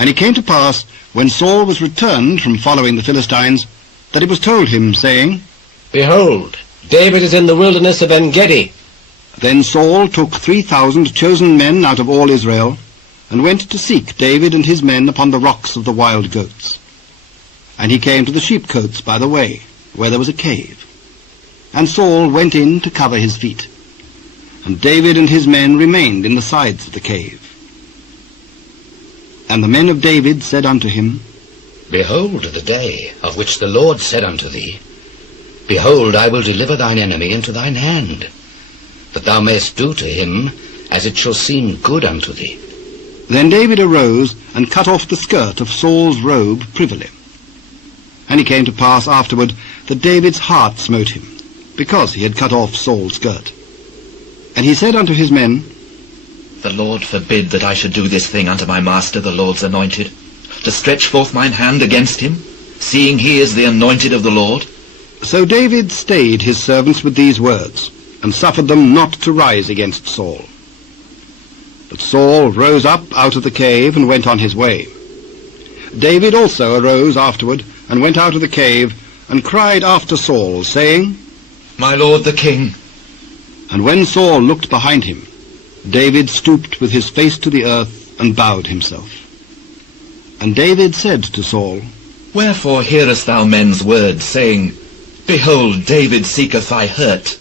And it came to pass, when Saul was returned from following the Philistines, that it was told him, saying, Behold, David is in the wilderness of Engedi. Then Saul took 3,000 chosen men out of all Israel, and went to seek David and his men upon the rocks of the wild goats. And he came to the sheepcotes by the way, where there was a cave. And Saul went in to cover his feet. And David and his men remained in the sides of the cave. And the men of David said unto him, Behold the day of which the Lord said unto thee, Behold, I will deliver thine enemy into thine hand, that thou mayest do to him as it shall seem good unto thee. Then David arose and cut off the skirt of Saul's robe privily. And it came to pass afterward that David's heart smote him, because he had cut off Saul's skirt. And he said unto his men, The Lord forbid that I should do this thing unto my master the Lord's anointed, to stretch forth mine hand against him, seeing he is the anointed of the Lord. So David stayed his servants with these words, and suffered them not to rise against Saul. But Saul rose up out of the cave and went on his way. David also arose afterward and went out of the cave and cried after Saul, saying, My lord the king. And when Saul looked behind him, David stooped with his face to the earth and bowed himself. And David said to Saul, Wherefore hearest thou men's words, saying, Behold, David seeketh thy hurt?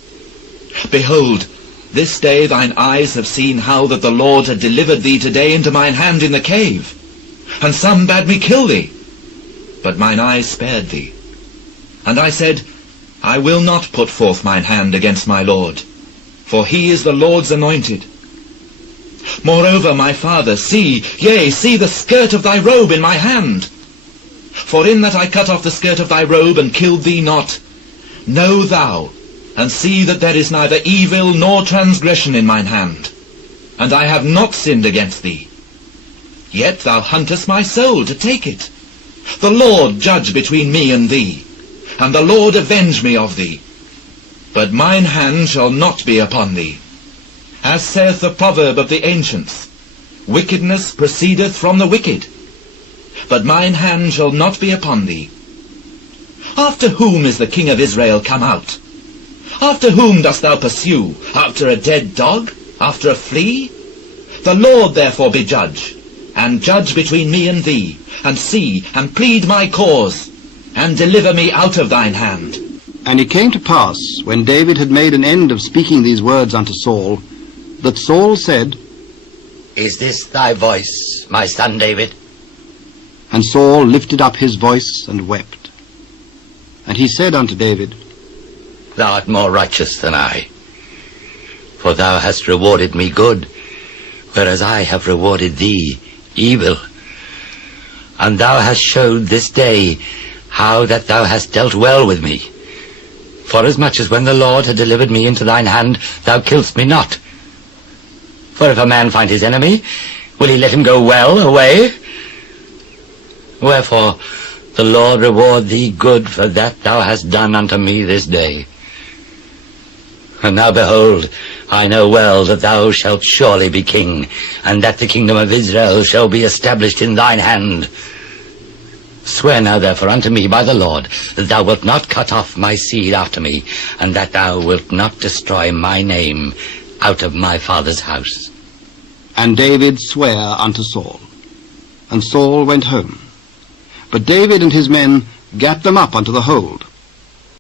Behold, this day thine eyes have seen how that the Lord had delivered thee today into mine hand in the cave. And some bade me kill thee, but mine eyes spared thee. And I said, I will not put forth mine hand against my Lord, for he is the Lord's anointed. Moreover, my father, see, yea, see the skirt of thy robe in my hand. For in that I cut off the skirt of thy robe and killed thee not, know thou, and see that there is neither evil nor transgression in mine hand, and I have not sinned against thee. Yet thou huntest my soul to take it. The Lord judge between me and thee, and the Lord avenge me of thee. But mine hand shall not be upon thee. As saith the proverb of the ancients, Wickedness proceedeth from the wicked, but mine hand shall not be upon thee. After whom is the king of Israel come out? After whom dost thou pursue? After a dead dog? After a flea? The Lord therefore be judge, and judge between me and thee, and see, and plead my cause, and deliver me out of thine hand. And it came to pass, when David had made an end of speaking these words unto Saul, that Saul said, Is this thy voice, my son David? And Saul lifted up his voice and wept. And he said unto David, Thou art more righteous than I, for thou hast rewarded me good, whereas I have rewarded thee evil. And thou hast showed this day how that thou hast dealt well with me, forasmuch as when the Lord had delivered me into thine hand, thou killedst me not. For if a man find his enemy, will he let him go well away? Wherefore the Lord reward thee good for that thou hast done unto me this day. And now behold, I know well that thou shalt surely be king, and that the kingdom of Israel shall be established in thine hand. Swear now therefore unto me by the Lord, that thou wilt not cut off my seed after me, and that thou wilt not destroy my name out of my father's house. And David sware unto Saul. And Saul went home. But David and his men gat them up unto the hold,